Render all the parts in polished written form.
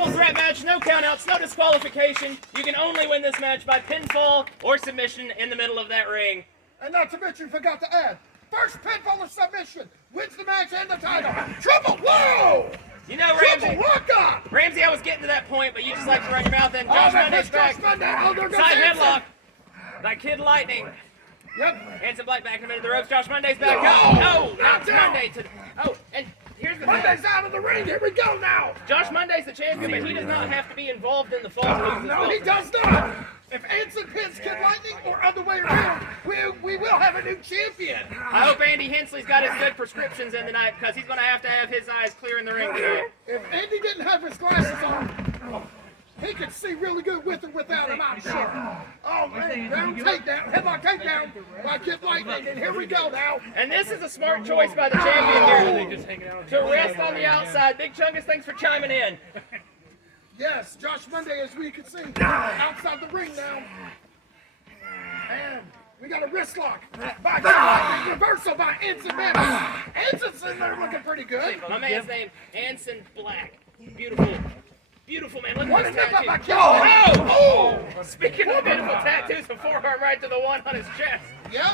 Triple threat match, no countouts, no disqualification. You can only win this match by pinfall or submission in the middle of that ring. And not to mention, forgot to add, first pinfall or submission wins the match and the title. Triple, whoa! You know, Ramsey, Triple walk-up! Ramsey, I was getting to that point, but you just like to run your mouth in. Josh Monday's back. Josh Monday. Oh, there goes Side Anson. headlock by Kid Lightning. Yep. Anson Black back in the middle of the ropes. Josh Monday's back. No, Oh, not that's Monday. And here's the thing. Monday's out of the ring. Here we go now. Josh Monday's the champion, but he does not have to be involved in the fall to lose this No, he belt. does not. If Anson pins Kid Lightning or other way around, we will have a new champion. I hope Andy Hensley's got his good prescriptions in tonight because he's going to have his eyes clear in the ring tonight. If Andy didn't have his glasses on, he could see really good with or without him, I'm sure. Oh, man, down takedown, headlock takedown by Kid Lightning, and here we go now. And this is a smart choice by the champion here to rest on the outside. Big Chungus, thanks for chiming in. Yes, Josh Monday, as we can see, outside the ring now. And we got a wrist lock by Kid Lightning, reversal by Anson. Man, Anson's in there looking pretty good. My man's name, Anson Black. Beautiful. Beautiful, man. Look What at is this that by tattoo. Kid Lightning? Oh! Speaking of beautiful tattoos, a forearm right to the one on his chest. Yep.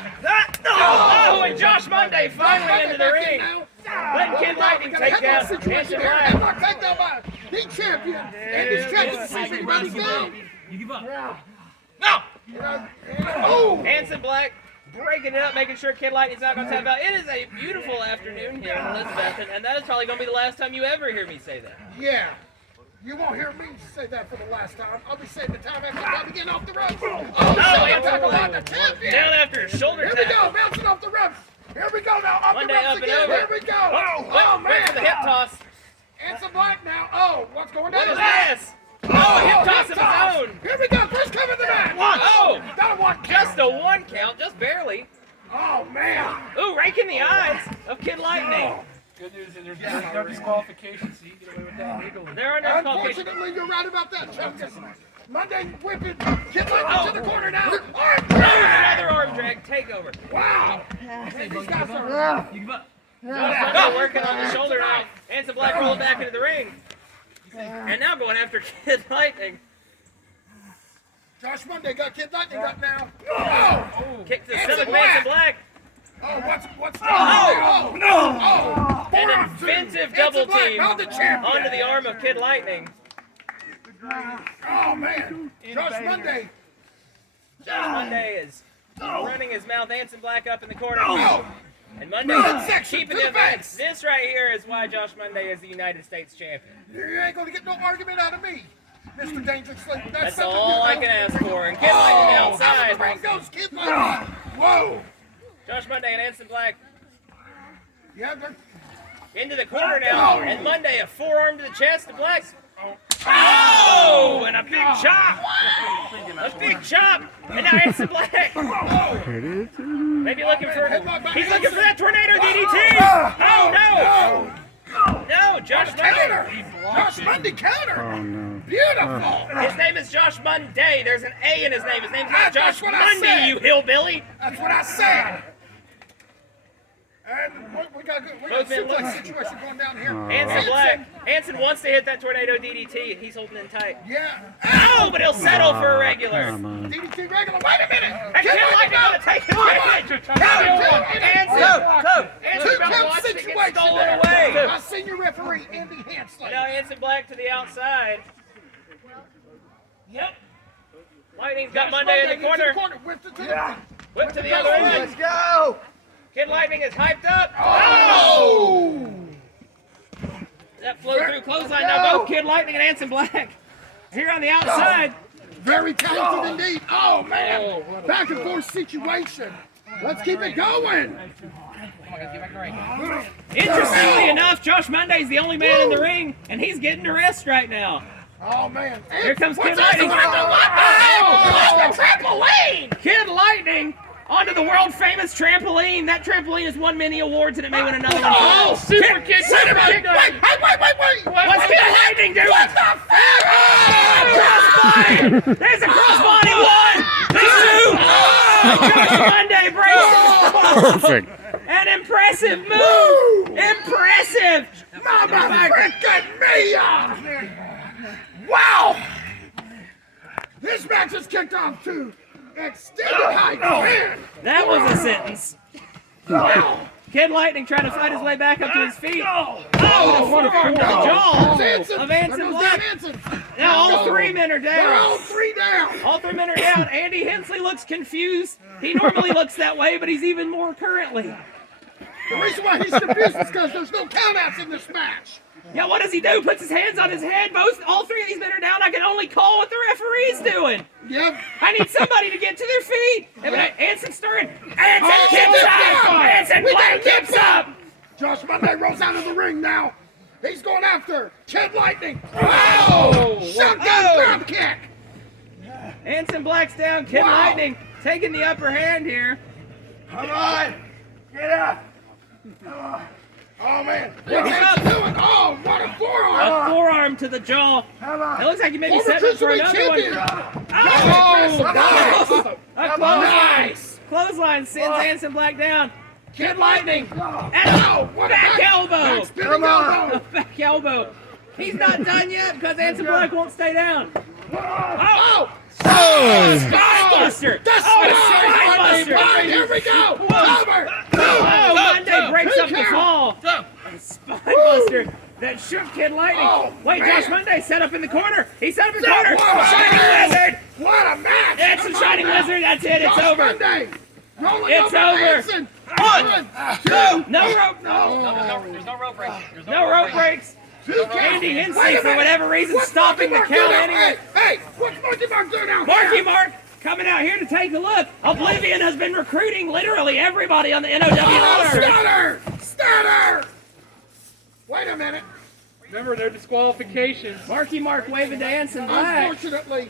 Oh, and Josh Monday finally into the ring. Letting Kid Lightning take down Anson Black. Headlock takedown by the champion. And he's checking to see if he runs down. You give up. No! Oh! Anson Black breaking it up, making sure Kid Lightning's not going to tap out. It is a beautiful afternoon here in Elizabeth, and that is probably going to be the last time you ever hear me say that. Yeah. You won't hear me say that for the last time. I'll be saying the time after I'm getting off the ropes. Oh, talk about the champion. Down after a shoulder Here tap. we go, bouncing off the ropes. Here we go now, off Monday the up ropes and again. over. Here we go. Oh, Wait for the hip man. toss. Anson Black now. Oh, what's going on? What is this? Oh, a hip toss of his own. Here we go, first cover of the match. Oh, Got a one count. just a one count, just barely. Oh, man. Ooh, raking the eyes of Kid Lightning. Good news is there's no disqualification, so you can get away with that legally. There are no disqualifications. Unfortunately, you're right about that, Chungus. Monday whipping. Kid Lightning to the corner now. Another arm drag takeover. Wow. And these guys are... You give up. Josh Monday working on the shoulder now. Anson Black rolling back into the ring. And now going after Kid Lightning. Josh Monday got Kid Lightning up now. Oh! Kick to the Anson stomach of Black. Anson Black. Oh, what's Oh! no! Oh! An Forearm inventive two. double Anson Black team held the champion. onto the arm of Kid Lightning. Oh man! Josh Monday. Josh Monday is running his mouth. Anson Black up in the corner. Oh! And Monday Midsection keeping to the it. face. This right here is why Josh Monday is the United States champion. You ain't gonna get no argument out of me, Mr. Dangerously. That's something all I you can know. ask for. And Kid Lightning Oh! Out of the outside. ring goes Kid Lightning. Whoa! Josh Monday and Anson Black Yeah, but into the corner now. And Monday a forearm to the chest of Black. Oh! And a big chop. A big chop. And now Anson Black. Maybe looking for. He's looking for that tornado DDT. Oh no! No, Josh counter. Monday. Josh Monday counter. Oh no. Beautiful. His name is Josh Munday. There's an A in his name. His name's not That's Josh what I Monday, said. you hillbilly. That's what I said. And we got a Both men suplex look- situation going down here. Anson Black. Anson wants to hit that tornado DDT, and he's holding in tight. Yeah. Oh, but he'll settle for a regular. Come on. DDT regular. Wait a minute. And Kid Lightning gonna take advantage. Anson Two about to count watch it get situation stolen there. away. Our senior referee, Andy Hensley. Now Anson Black to the outside. Yep. Lightning's got Monday in the corner. Whipped it to the Whip to the other end. go. Kid Lightning is hyped up. Oh! That flowed through clothesline. Now both Kid Lightning and Anson Black here on the outside. Very talented indeed. Oh, man. Back and forth situation. Let's keep it going. Interestingly enough, Josh Monday's the only man in the ring, and he's getting to rest right now. Oh, man. Here comes Kid What's Lightning. this? Oh, the trampoline. Kid Lightning onto the world famous trampoline. That trampoline has won many awards, and it may win another one. Oh, super kick. Super Wait, kick. wait. What's Kid Lightning doing? What the fuck? Crossbody! There's a crossbody. One, two. Oh, Josh Monday breaks. Perfect. An impressive move. Impressive. Mama freaking mia! Wow! This match has kicked off to extended heights. Man. That was a sentence. Wow! Kid Lightning trying to fight his way back up to his feet. Oh, What a forearm to the jaw That's Anson. of Anson There goes Black. Anson. Now all 3 men are They're all down. 3 down. All 3 men are down. Andy Hensley looks confused. He normally looks that way, but he's even more currently. The reason why he's confused is because there's no countouts in this match. Yeah, what does he do? Puts his hands on his head. All 3 of these men are down. I can only call what the referee's doing. Yep. I need somebody to get to their feet. Anson's stirring. Anson Oh, kicks yeah. up. Anson We Black got kicks kicked up. Josh Munday rolls out of the ring now. He's going after Kid Lightning. Oh! Shotgun drop kick. Anson Black's down. Kid Wow. Lightning taking the upper hand here. Come on. Get up. Oh, man. What's He's Anson up. doing? Oh, what a forearm. A forearm to the jaw. It looks like he may be Former setting up for cruiserweight another one. champion. Oh! Nice. A Nice. clothesline sends Anson Black down. Kid Lightning. And Oh, what a back elbow. spinning elbow. Back elbow. He's not done yet because Anson Black won't stay down. Oh. Spinebuster. The Spinebuster. spine. Here we go. Whoa. Cover. Oh, Monday breaks Two up the count. fall. Spinebuster that shook Kid Lightning. Oh, Wait, man. Josh Monday set up in the corner. He's set up in the corner. Whoa. Shining Wizard. What a match. It's the Shining Wizard. That's it. It's Josh over. Monday. Rolling It's over over. Anson. 1, 2. No rope. There's no rope break. There's No rope breaks. Andy Hensley, for whatever reason, stopping the count anyway. Hey, what's Marky Mark doing out Marky there? Mark coming out here to take a look. Oblivion has been recruiting literally everybody on the NOW Oh, roster. Stunner! Stunner! Wait a minute. Remember, they're disqualifications. Marky Mark waving to Anson Black. Unfortunately,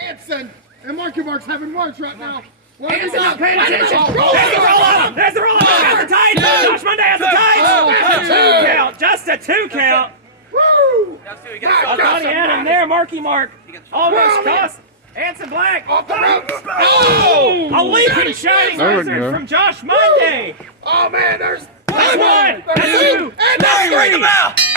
Anson and Marky Mark's having words right now. Anson's not paying attention. There's the roll up. There's the roll up. Has the tights. Josh Monday has the tights. A 2 count. Just a 2 count. Woo! I thought he had him there. Marky Mark almost cost Anson Black. Off the ropes. Oh! A leaping Shining Wizard from Josh Monday. Oh man, there's That's 1. That's 2. and That's that's 3.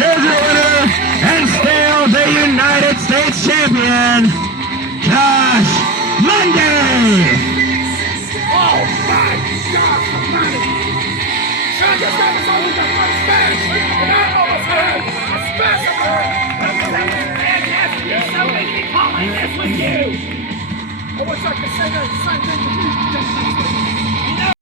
Here's your winner, and still the United States champion, Josh Munday! Oh my God, almighty. Sean just got us over the first match, and I almost had a specimen. Fantastic. You're so making me calling this with you. I wish I could say that same thing to you, Justin.